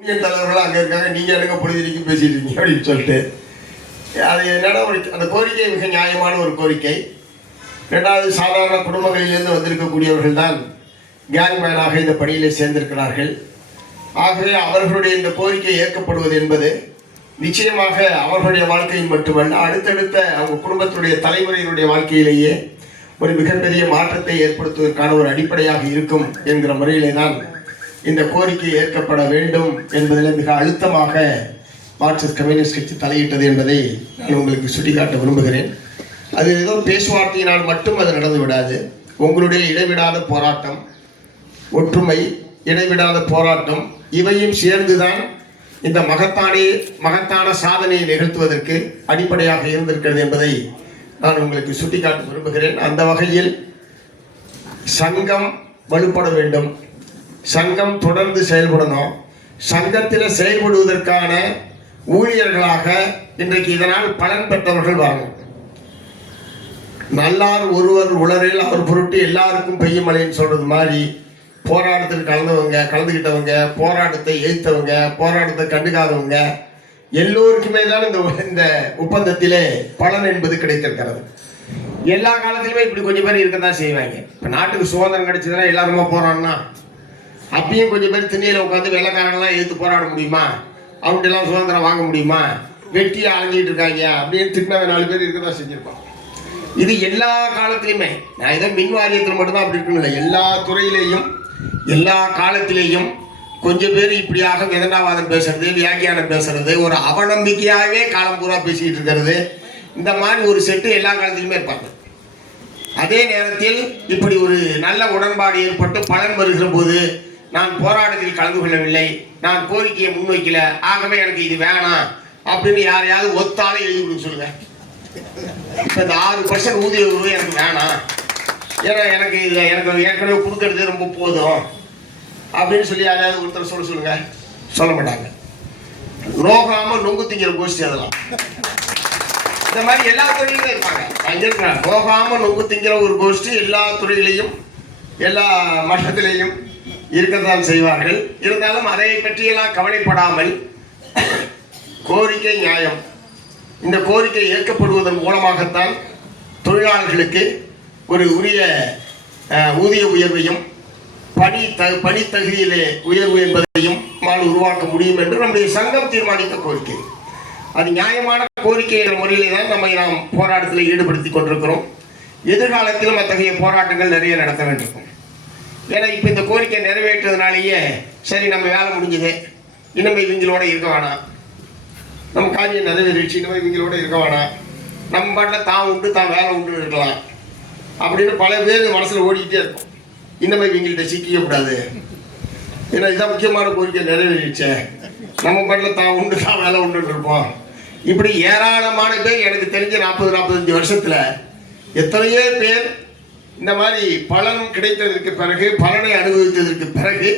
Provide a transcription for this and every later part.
Union தலைவர்கள் அங்கே இருக்காங்க, நீங்கள் எடுக்க பொழுதுக்கு பேசிட்டு இருக்கீங்க அப்படின்னு சொல்லிட்டு அது என்னன்னா அந்த கோரிக்கை மிக நியாயமான ஒரு கோரிக்கை. ரெண்டாவது, சாதாரண குடும்பங்களிலிருந்து வந்திருக்கக்கூடியவர்கள் தான் கேங்மேனாக இந்த பணியில் சேர்ந்திருக்கிறார்கள். ஆகவே அவர்களுடைய இந்த கோரிக்கை ஏற்கப்படுவது என்பது நிச்சயமாக அவர்களுடைய வாழ்க்கையில் மட்டுமல்ல, அடுத்தடுத்த அவங்க குடும்பத்துடைய தலைமுறையினுடைய வாழ்க்கையிலேயே ஒரு மிகப்பெரிய மாற்றத்தை ஏற்படுத்துவதற்கான ஒரு அடிப்படையாக இருக்கும் என்கிற முறையிலே தான் இந்த கோரிக்கை ஏற்கப்பட வேண்டும் என்பதில் மிக அழுத்தமாக மார்க்சிஸ்ட் கம்யூனிஸ்ட் கட்சி தலையிட்டது என்பதை நான் உங்களுக்கு சுட்டிக்காட்ட விரும்புகிறேன். அது ஏதோ பேச்சுவார்த்தையினால் மட்டும் அது நடந்து விடாது. உங்களுடைய இடைவிடாத போராட்டம், ஒற்றுமை, இடைவிடாத போராட்டம், இவையும் சேர்ந்துதான் இந்த மகத்தான சாதனையை நிகழ்த்துவதற்கு அடிப்படையாக இருந்திருக்கிறது என்பதை நான் உங்களுக்கு சுட்டிக்காட்ட விரும்புகிறேன். அந்த வகையில் சங்கம் வலுப்பட வேண்டும், சங்கம் தொடர்ந்து செயல்படணும். சங்கத்தில் செயல்படுவதற்கான ஊழியர்களாக இன்றைக்கு இதனால் பலன் பெற்றவர்கள் வரணும். நல்லார் ஒருவர் உளரில் அவர் பொருட்டு எல்லாருக்கும் பெய்யும் மழைன்னு சொல்றது மாதிரி போராட்டத்தில் கலந்துக்கிட்டவங்க, போராட்டத்தை எதிர்த்தவங்க, போராட்டத்தை கண்டுக்காதவங்க எல்லோருக்குமே தான் இந்த ஒப்பந்தத்திலே பலன் என்பது கிடைத்திருக்கிறது. எல்லா காலத்திலுமே இப்படி கொஞ்சம் பேர் இருக்கத்தான் செய்வாங்க. இப்போ நாட்டுக்கு சுதந்திரம் கிடைச்சதுன்னா எல்லாருமா போராடனா, அப்பயும் கொஞ்சம் பேர் திண்ணையில் உட்காந்து வெள்ளைக்காரங்களாம் எதிர்த்து போராட முடியுமா, அவங்கள்ட்டெல்லாம் சுதந்திரம் வாங்க முடியுமா, வெட்டியை அலைஞ்சிட்டு இருக்காங்க அப்படின்னு திட்டின 4 பேர் இருக்கதான் செஞ்சிருப்பான். இது எல்லா காலத்திலையுமே, நான் ஏதோ மின் வாரியத்தில் மட்டும்தான் அப்படி இருக்கணும் இல்லை, எல்லா துறையிலேயும் எல்லா காலத்திலேயும் கொஞ்சம் பேர் இப்படியாக விதண்டாவாதம் பேசுறது, வியாக்கியானம் பேசுறது, ஒரு அவநம்பிக்கையாகவே காலம் பூரா பேசிக்கிட்டு இருக்கிறது, இந்த மாதிரி ஒரு செட்டு எல்லா காலத்திலுமே இருப்பாங்க. அதே நேரத்தில் இப்படி ஒரு நல்ல உடன்பாடு ஏற்பட்டு பலன் வருகிற போது நான் போராட்டத்தில் கலந்து கொள்ளவில்லை, நான் கோரிக்கையை முன்வைக்கல, ஆகவே எனக்கு இது வேணாம் அப்படின்னு யாரையாவது ஒத்தாலும் எழுதி கொடுக்க சொல்லுங்க. இப்போ இந்த 6% ஊதிய உயர்வு எனக்கு வேணாம், ஏன்னா எனக்கு ஏற்கனவே கொடுக்கறது ரொம்ப போதும் அப்படின்னு சொல்லி யாரையாவது ஒருத்தர் சொல்லுங்க. சொல்ல மாட்டாங்க. நோகாம நொங்கு திங்கிற கோஷ்டி அதெல்லாம் இந்த மாதிரி எல்லா துறையிலும் இருப்பாங்க. அங்கே இருக்கிறாங்க நோகாம நொங்கு திங்கிற ஒரு கோஷ்டி எல்லா துறையிலையும் எல்லா மட்டத்திலையும் இருக்கத்தான் செய்வார்கள். இருந்தாலும் அதை பற்றியெல்லாம் கவலைப்படாமல் கோரிக்கை நியாயம், இந்த கோரிக்கை ஏற்கப்படுவதன் மூலமாகத்தான் தொழிலாளர்களுக்கு ஒரு உரிய ஊதிய உயர்வையும் பணி தகுதியிலே உயர்வு என்பதையும் உருவாக்க முடியும் என்று நம்முடைய சங்கம் தீர்மானித்த கோரிக்கை. அது நியாயமான கோரிக்கை என்ற முறையிலே தான் நாம் போராட்டத்தில் ஈடுபடுத்தி கொண்டிருக்கிறோம். எதிர்காலத்திலும் அத்தகைய போராட்டங்கள் நிறைய நடத்த வேண்டியிருக்கும். ஏன்னா இப்போ இந்த கோரிக்கை நிறைவேற்றதுனாலேயே சரி நம்ம வேலை முடிஞ்சது, இனிமே இவங்களோட இருக்க வேணாம், நம்ம காரியம் நிறைவேறிச்சு, இனிமே இவங்களோட இருக்க வேணாம், நம்ம பாட்டில் தான் உண்டு தான் வேலை உண்டு இருக்கலாம் அப்படின்னு பல பேர் மனசில் ஓடிக்கிட்டே இருக்கும். இனிமே இவங்கள்ட்ட சிக்கிக்கக்கூடாது, ஏன்னா இதுதான் முக்கியமான கோரிக்கை நிறைவேறிச்சே, நம்ம பாட்டில் தான் உண்டு தான் வேலை உண்டுன்னு இருப்போம். இப்படி ஏராளமான பேர் எனக்கு தெரிஞ்ச 40-45 வருஷத்தில் எத்தனையோ பேர் இந்த மாதிரி பலன் கிடைத்ததற்கு பிறகு, பலனை அனுபவித்ததற்கு பிறகு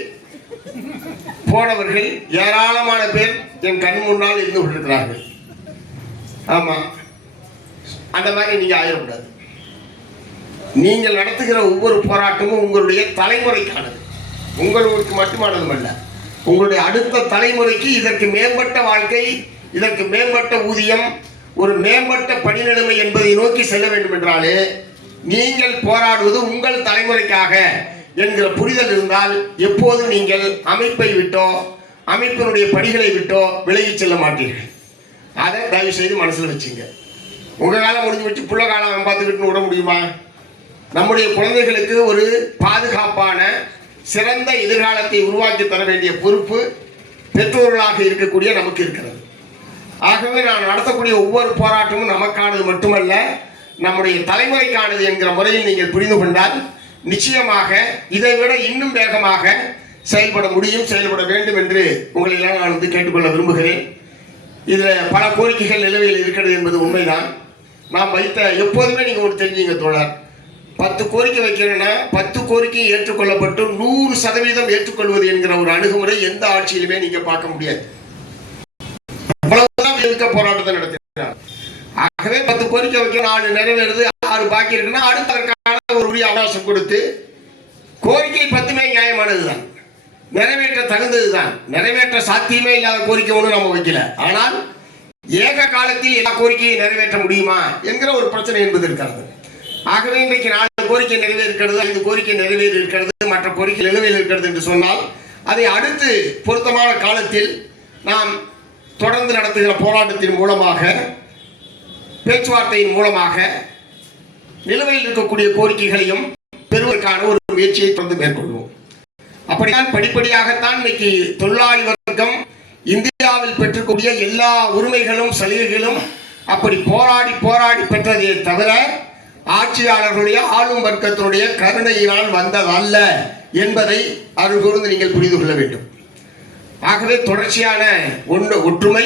போனவர்கள் ஏராளமான பேர் என் கண் முன்னால் இருந்து கொண்டிருக்கிறார்கள். ஆமாம், அந்த மாதிரி நீங்கள் ஆயிடக்கூடாது. நீங்கள் நடத்துகிற ஒவ்வொரு போராட்டமும் உங்களுடைய தலைமுறைக்கானது, உங்களுக்கு மட்டுமானதும் அல்ல, உங்களுடைய அடுத்த தலைமுறைக்கு இதற்கு மேம்பட்ட வாழ்க்கை, இதற்கு மேம்பட்ட ஊதியம், ஒரு மேம்பட்ட பணிநிலைமை என்பதை நோக்கி செல்ல வேண்டும் என்றாலே நீங்கள் போராடுவது உங்கள் தலைமுறைக்காக என்கிற புரிதல் இருந்தால் எப்போதும் நீங்கள் அமைப்பை விட்டோ அமைப்பினுடைய படிகளை விட்டோ விலகி செல்ல மாட்டீர்கள். அதை தயவு செய்து மனசில் வச்சுங்க. உங்கள் காலம் முடிஞ்சு வச்சு புள்ள காலம் பார்த்துக்கிட்டு விட முடியுமா? நம்முடைய குழந்தைகளுக்கு ஒரு பாதுகாப்பான சிறந்த எதிர்காலத்தை உருவாக்கி தர வேண்டிய பொறுப்பு பெற்றோர்களாக இருக்கக்கூடிய நமக்கு இருக்கிறது. ஆகவே நான் நடத்தக்கூடிய ஒவ்வொரு போராட்டமும் நமக்கானது மட்டுமல்ல, நம்முடைய தலைமுறைக்கானது என்கிற முறையில் நீங்கள் புரிந்து கொண்டால் நிச்சயமாக இதை விட இன்னும் வேகமாக செயல்பட முடியும், செயல்பட வேண்டும் என்று உங்களை எல்லாம் நான் கேட்டுக்கொள்ள விரும்புகிறேன். இதில் பல கோரிக்கைகள் நிலுவையில் இருக்கிறது என்பது உண்மைதான். நாம் வைத்த எப்போதுமே நீங்கள் ஒரு தெரிஞ்சுங்க தோழர், 10 கோரிக்கை வைக்கிறேன்னா 10 கோரிக்கையும் ஏற்றுக்கொள்ளப்பட்டு 100% ஏற்றுக்கொள்வது என்கிற ஒரு அணுகுமுறை எந்த ஆட்சியிலுமே நீங்க பார்க்க முடியாது. அவ்வளவுதான் எதிர்க்க போராட்டத்தை நடத்தினார். ஆகவே 10 கோரிக்கை வைக்க 4 நிறைவேறுது, 6 பாக்கி இருக்குன்னா அடுத்ததற்கான ஒரு உரிய அவகாசம் கொடுத்து கோரிக்கை 10மே நியாயமானதுதான். நிறைவேற்ற தகுந்ததுதான். நிறைவேற்ற சாத்தியமே இல்லாத கோரிக்கை ஒன்றும் நம்ம வைக்கல. ஆனால் ஏக காலத்தில் எல்லா கோரிக்கையை நிறைவேற்ற முடியுமா என்கிற ஒரு பிரச்சனை என்பது இருக்கிறது. ஆகவே இன்றைக்கு 4 கோரிக்கை நிறைவேறுகிறது, 5 கோரிக்கை நிறைவேறி இருக்கிறது, மற்ற கோரிக்கை நிலுவையில் இருக்கிறது என்று சொன்னால் அதை அடுத்து பொருத்தமான காலத்தில் நாம் தொடர்ந்து நடத்துகிற போராட்டத்தின் மூலமாக, பேச்சுவார்த்தையின் மூலமாக நிலுவையில் இருக்கக்கூடிய கோரிக்கைகளையும் பெறுவதற்கான ஒரு முயற்சியை தொடர்ந்து மேற்கொள்வோம். அப்படித்தான் படிப்படியாகத்தான் இன்னைக்கு தொழிலாளி வர்க்கம் இந்தியாவில் பெற்றுக்கூடிய எல்லா உரிமைகளும் சலுகைகளும் அப்படி போராடி போராடி பெற்றதே தவிர ஆட்சியாளர்களுடைய ஆளும் வர்க்கத்தினுடைய கருணையினால் வந்ததல்ல என்பதை அருள் கூர்ந்து நீங்கள் புரிந்து கொள்ள வேண்டும். ஆகவே தொடர்ச்சியான ஒற்றுமை,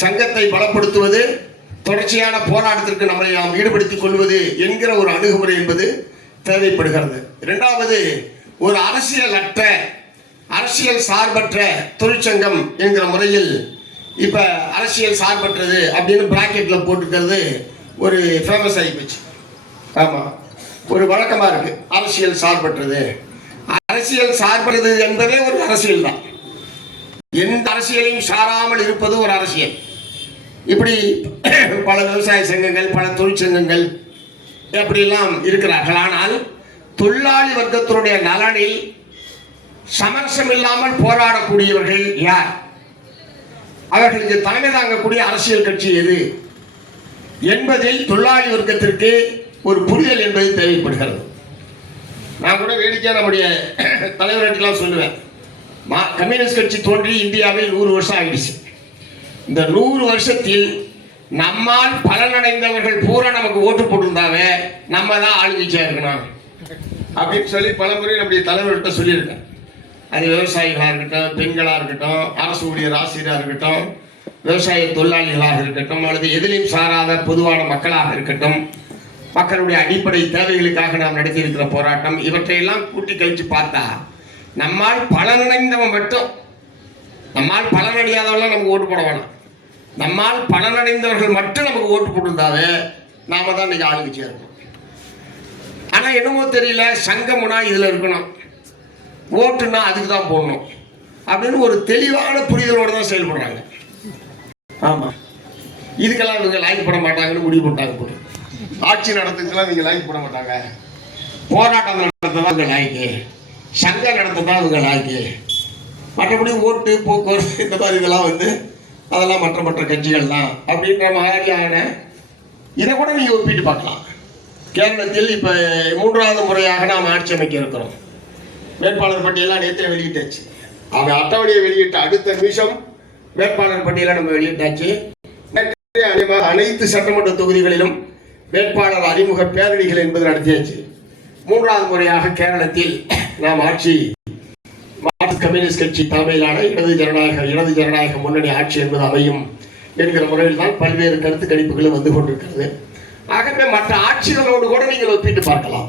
சங்கத்தை பலப்படுத்துவது, தொடர்ச்சியான போராட்டத்திற்கு நம்மை நாம் ஈடுபடுத்திக் கொள்வது என்கிற ஒரு அணுகுமுறை என்பது தேவைப்படுகிறது. இரண்டாவது, ஒரு அரசியல் சார்பற்ற தொழிற்சங்கம் என்கிற முறையில் இப்ப அரசியல் சார்பற்றது அப்படின்னு பிராக்கெட்ல போட்டுக்கிறது ஒரு ஃபேமஸ் ஆகி போச்சு. ஆமா, ஒரு வழக்கமா இருக்கு. அரசியல் சார்பற்றது, அரசியல் சார்பற்றது என்பதே ஒரு அரசியல் தான். எந்த அரசியலையும் சாராமல் இருப்பது ஒரு அரசியல். இப்படி பல விவசாய சங்கங்கள், பல தொழிற்சங்கங்கள் எப்படியெல்லாம் இருக்கிறார்கள். ஆனால் தொழிலாளி வர்க்கத்தினுடைய நலனில் சமரசம் இல்லாமல் போராடக்கூடியவர்கள் யார்? அவர்களுக்கு தலைமை தாங்கக்கூடிய அரசியல் கட்சி எது என்பதில் தொழிலாளி வர்க்கத்திற்கு ஒரு புரிதல் என்பது தேவைப்படுகிறது. நான் கூட வேடிக்கையாக நம்முடைய தலைவர்களெல்லாம் சொல்லுவேன், கம்யூனிஸ்ட் கட்சி தோன்றி இந்தியாவில் 100 வருஷம் ஆகிடுச்சு. இந்த 100 வருஷத்தில் நம்மால் பலனடைந்தவர்கள் பூரா நமக்கு ஓட்டு போட்டிருந்தாவே நம்ம தான் ஆளுங்கட்சியாக இருக்கணும் அப்படின்னு சொல்லி பலமுறை நம்முடைய தலைவர்கிட்ட சொல்லியிருக்கேன். அது விவசாயிகளாக இருக்கட்டும், பெண்களாக இருக்கட்டும், அரசு ஊழியர் ஆசிரியராக இருக்கட்டும், விவசாய தொழிலாளிகளாக இருக்கட்டும், அல்லது எதிலையும் சாராத பொதுவான மக்களாக இருக்கட்டும், மக்களுடைய அடிப்படை தேவைகளுக்காக நாம் நடத்தியிருக்கிற போராட்டம், இவற்றையெல்லாம் கூட்டி கழிச்சு பார்த்தா நம்மால் பலனடைந்தவன் மட்டும், நம்மால் பலனடையாதவெல்லாம் நமக்கு ஓட்டு போட வேணாம், நம்மால் பலனடைந்தவர்கள் மட்டும் நமக்கு ஓட்டு போட்டிருந்தாவே நாம தான் இன்னைக்கு ஆளுங்கட்சியாக இருக்கணும். ஆனால் என்னமோ தெரியல, சங்கம்னா இதில் இருக்கணும், ஓட்டுன்னா அதுக்கு தான் போடணும் அப்படின்னு ஒரு தெளிவான புரிதலோடு தான் செயல்படுறாங்க. ஆமாம், இதுக்கெல்லாம் இவங்க லைக் பண்ண மாட்டாங்கன்னு முடிவு போட்டாங்க. போட்டு ஆட்சி நடத்துக்கெல்லாம் இவங்க லைக் பண்ண மாட்டாங்க, போராட்டம் நடத்ததான் இவங்க லாய்க்கு, சங்கம் நடத்ததான் இவங்க லாய்க்கு, மற்றபடி ஓட்டு போக்குவரத்து இந்த மாதிரி இதெல்லாம் அதெல்லாம் மற்ற கட்சிகள் தான் அப்படின்ற மாதிரியான இதை கூட நீங்கள் ஒப்பிட்டு பார்க்கலாம். கேரளத்தில் இப்போ 3வது முறையாக நாம் ஆட்சி அமைக்க இருக்கிறோம். வேட்பாளர் பட்டியலாம் நேற்று வெளியிட்டாச்சு. அவன் அட்டவணையை வெளியிட்ட அடுத்த நிமிஷம் வேட்பாளர் பட்டியலை நம்ம வெளியிட்டாச்சு. அனைத்து சட்டமன்ற தொகுதிகளிலும் வேட்பாளர் அறிமுக பேரணிகள் என்பது நடத்தியாச்சு. 3வது முறையாக கேரளத்தில் நாம் ஆட்சி மார்க்சிஸ்ட் கம்யூனிஸ்ட் கட்சி தலைமையிலான இடது ஜனநாயக முன்னணி ஆட்சி என்பது அமையும் என்கிற முறையில் தான் பல்வேறு கருத்து கணிப்புகளும் வந்து கொண்டிருக்கிறது. ஆகவே மற்ற ஆட்சிகளோடு கூட நீங்கள் ஒப்பிட்டு பார்க்கலாம்.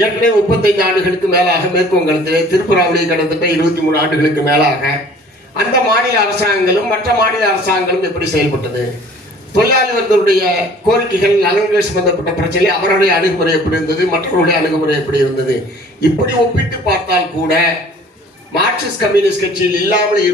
ஏற்கனவே 35 ஆண்டுகளுக்கு மேலாக மேற்குவங்கத்திலே, திருப்புராவிலே கிட்டத்தட்ட 23 ஆண்டுகளுக்கு மேலாக அந்த மாநில அரசாங்கங்களும் மற்ற மாநில அரசாங்கங்களும் எப்படி செயல்பட்டது, தொழிலாளி வர்க்கத்துடைய கோரிக்கைகள், நலன்கள் சம்பந்தப்பட்ட பிரச்சனை அவர்களுடைய அணுகுமுறை எப்படி இருந்தது, மற்றவர்களுடைய அணுகுமுறை எப்படி இருந்தது, இப்படி ஒப்பிட்டு பார்த்தால் கூட மார்க்சிஸ்ட் கம்யூனிஸ்ட் கட்சியில் இல்லாமல்